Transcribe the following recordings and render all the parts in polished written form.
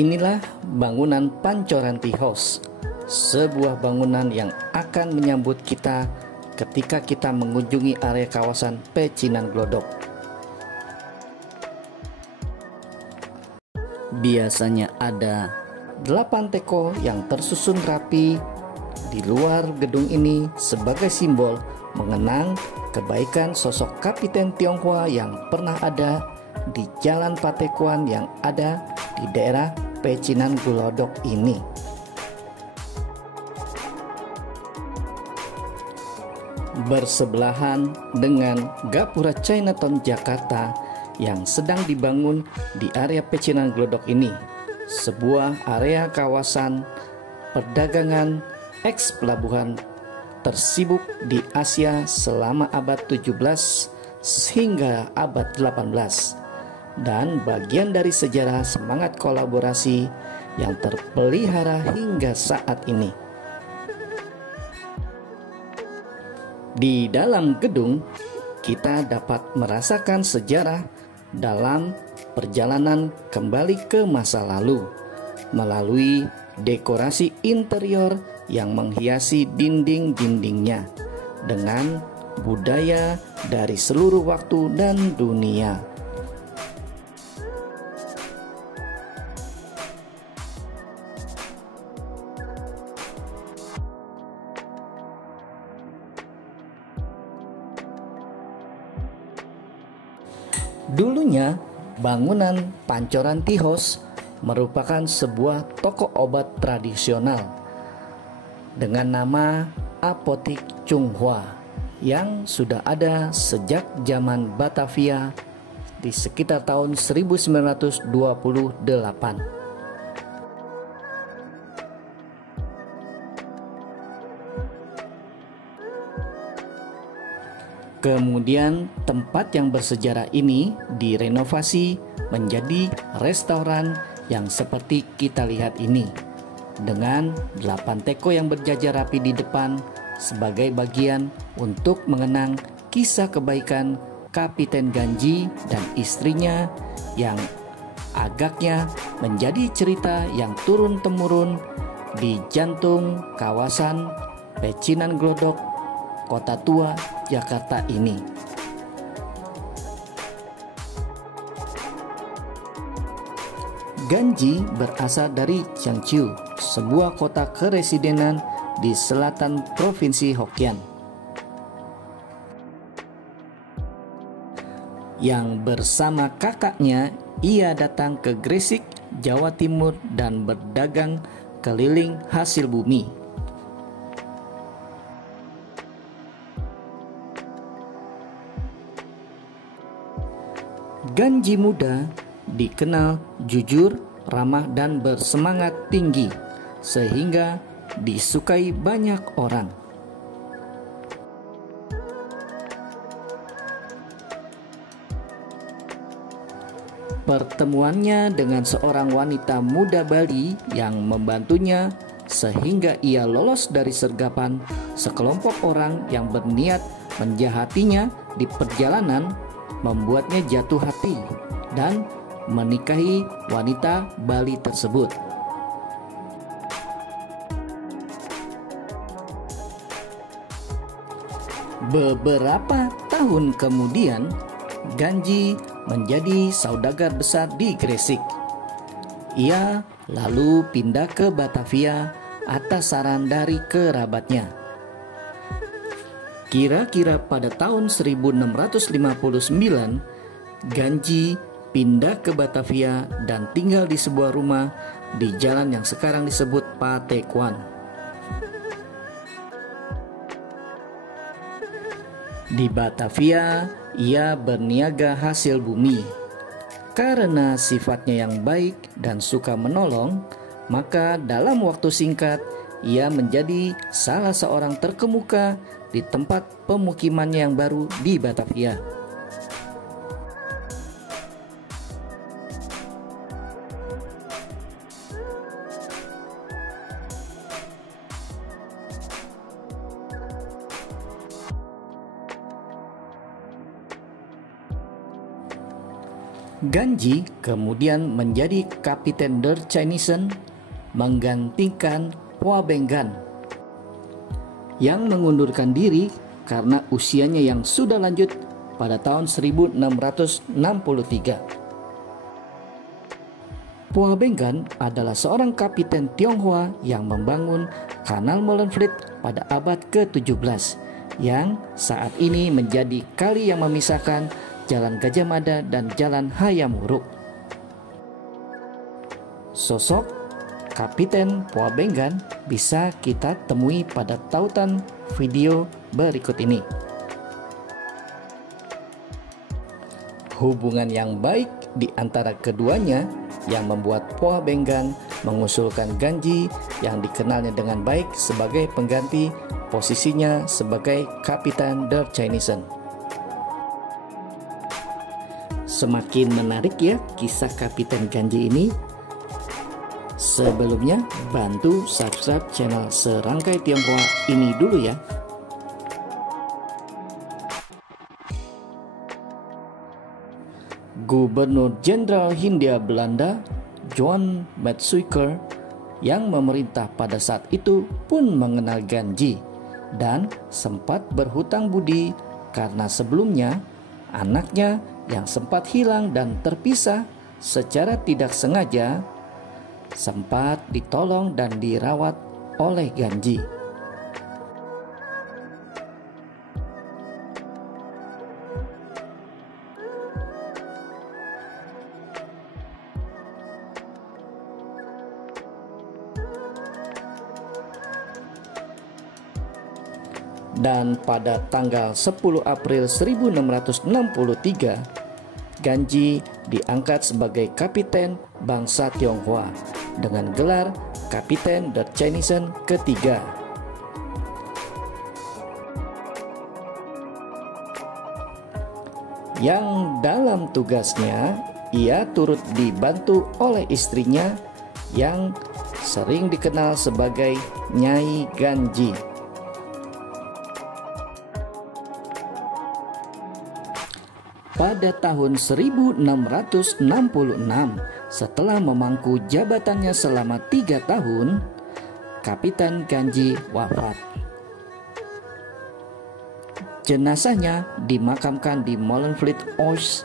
Inilah bangunan Pancoranti House, sebuah bangunan yang akan menyambut kita ketika kita mengunjungi area kawasan Pecinan Glodok. Biasanya ada 8 teko yang tersusun rapi di luar gedung ini sebagai simbol mengenang kebaikan sosok Kapiten Tionghoa yang pernah ada di Jalan Patekuan yang ada di daerah Pecinan Glodok ini. Bersebelahan dengan Gapura Chinatown Jakarta yang sedang dibangun di area Pecinan Glodok ini, sebuah area kawasan perdagangan eks pelabuhan tersibuk di Asia selama abad 17 hingga abad 18 dan bagian dari sejarah semangat kolaborasi yang terpelihara hingga saat ini. Di dalam gedung, kita dapat merasakan sejarah dalam perjalanan kembali ke masa lalu melalui dekorasi interior yang menghiasi dinding-dindingnya dengan budaya dari seluruh waktu dan dunia. Dulunya, bangunan Pancoranti House merupakan sebuah toko obat tradisional dengan nama Apotik Chunghwa yang sudah ada sejak zaman Batavia di sekitar tahun 1928. Kemudian tempat yang bersejarah ini direnovasi menjadi restoran yang seperti kita lihat ini, dengan 8 teko yang berjajar rapi di depan sebagai bagian untuk mengenang kisah kebaikan Kapiten Ganji dan istrinya yang agaknya menjadi cerita yang turun-temurun di jantung kawasan Pecinan Glodok, Kota Tua, Jakarta ini. Ganji berasal dari Changjiu, sebuah kota keresidenan di selatan Provinsi Hokkien, yang bersama kakaknya ia datang ke Gresik, Jawa Timur dan berdagang keliling hasil bumi. Ganji muda dikenal jujur, ramah dan bersemangat tinggi sehingga disukai banyak orang. Pertemuannya dengan seorang wanita muda Bali yang membantunya sehingga ia lolos dari sergapan sekelompok orang yang berniat menjahatinya di perjalanan membuatnya jatuh hati dan menikahi wanita Bali tersebut. Beberapa tahun kemudian, Ganji menjadi saudagar besar di Gresik. Ia lalu pindah ke Batavia atas saran dari kerabatnya. Kira-kira pada tahun 1659, Ganji pindah ke Batavia dan tinggal di sebuah rumah di jalan yang sekarang disebut Patekuan. Di Batavia, ia berniaga hasil bumi. Karena sifatnya yang baik dan suka menolong, maka dalam waktu singkat ia menjadi salah seorang terkemuka di tempat pemukimannya yang baru di Batavia. Ganji kemudian menjadi Kapiten Der Chinesen menggantikan Hua Benggan yang mengundurkan diri karena usianya yang sudah lanjut pada tahun 1663. Hua Benggan adalah seorang kapiten Tionghoa yang membangun Kanal Molenfleet pada abad ke-17 yang saat ini menjadi kali yang memisahkan Jalan Gajah Mada dan Jalan Hayam Wuruk. Sosok Kapiten Hua Benggan bisa kita temui pada tautan video berikut ini. Hubungan yang baik di antara keduanya yang membuat Hua Benggan mengusulkan Ganji yang dikenalnya dengan baik sebagai pengganti posisinya sebagai Kapiten Der Chinesen. Semakin menarik ya kisah Kapiten Ganji ini. Sebelumnya bantu subscribe channel Serangkai Tionghoa ini dulu ya. Gubernur Jenderal Hindia Belanda John Matsuyker yang memerintah pada saat itu pun mengenal Ganji dan sempat berhutang budi karena sebelumnya anaknya yang sempat hilang dan terpisah secara tidak sengaja sempat ditolong dan dirawat oleh Ganji. Dan pada tanggal 10 April 1663, Ganji diangkat sebagai Kapiten Bangsa Tionghoa dengan gelar Kapiten Der Chinesen ketiga. Yang dalam tugasnya ia turut dibantu oleh istrinya yang sering dikenal sebagai Nyai Ganji. Pada tahun 1666, setelah memangku jabatannya selama 3 tahun, Kapiten Ganji wafat. Jenazahnya dimakamkan di Molenfleet Oise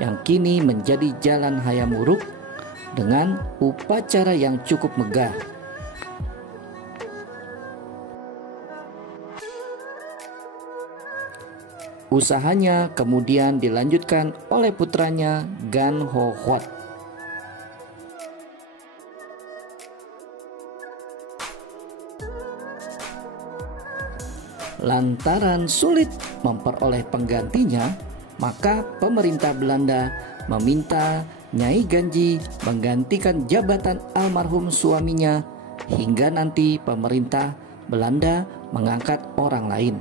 yang kini menjadi Jalan Hayam Wuruk dengan upacara yang cukup megah. Usahanya kemudian dilanjutkan oleh putranya Gan Ho Huat. Lantaran sulit memperoleh penggantinya, maka pemerintah Belanda meminta Nyai Ganji menggantikan jabatan almarhum suaminya hingga nanti pemerintah Belanda mengangkat orang lain.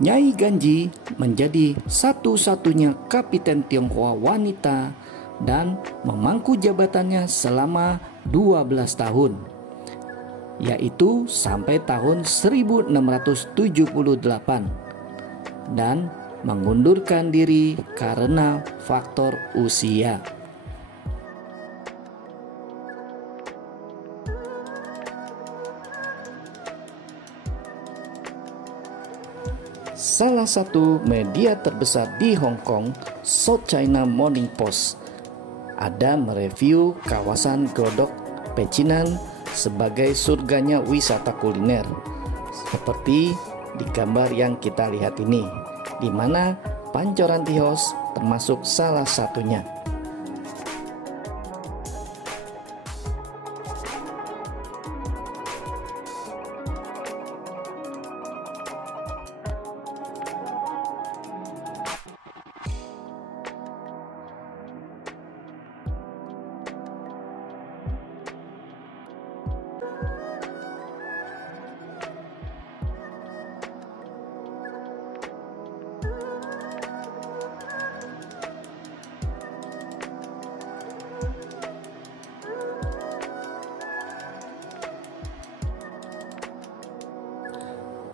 Nyai Ganji menjadi satu-satunya kapiten Tionghoa wanita dan memangku jabatannya selama 12 tahun, yaitu sampai tahun 1678, dan mengundurkan diri karena faktor usia. Salah satu media terbesar di Hong Kong, South China Morning Post, ada mereview kawasan Glodok Pecinan sebagai surganya wisata kuliner, seperti di gambar yang kita lihat ini, di mana Pancoran Tihos termasuk salah satunya.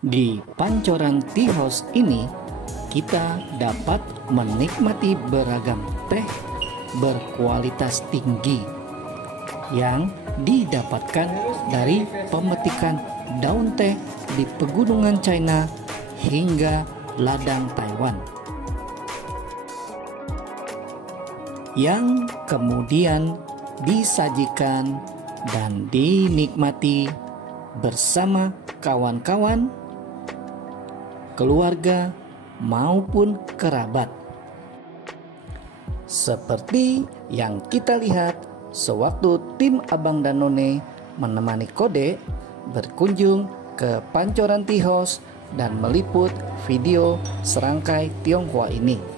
Di Pancoran Tea House ini, kita dapat menikmati beragam teh berkualitas tinggi yang didapatkan dari pemetikan daun teh di pegunungan China hingga ladang Taiwan, yang kemudian disajikan dan dinikmati bersama kawan-kawan, keluarga, maupun kerabat. Seperti yang kita lihat sewaktu tim Abang Danone menemani Kode berkunjung ke Pancoran Tea House dan meliput video serangkai Tionghoa ini.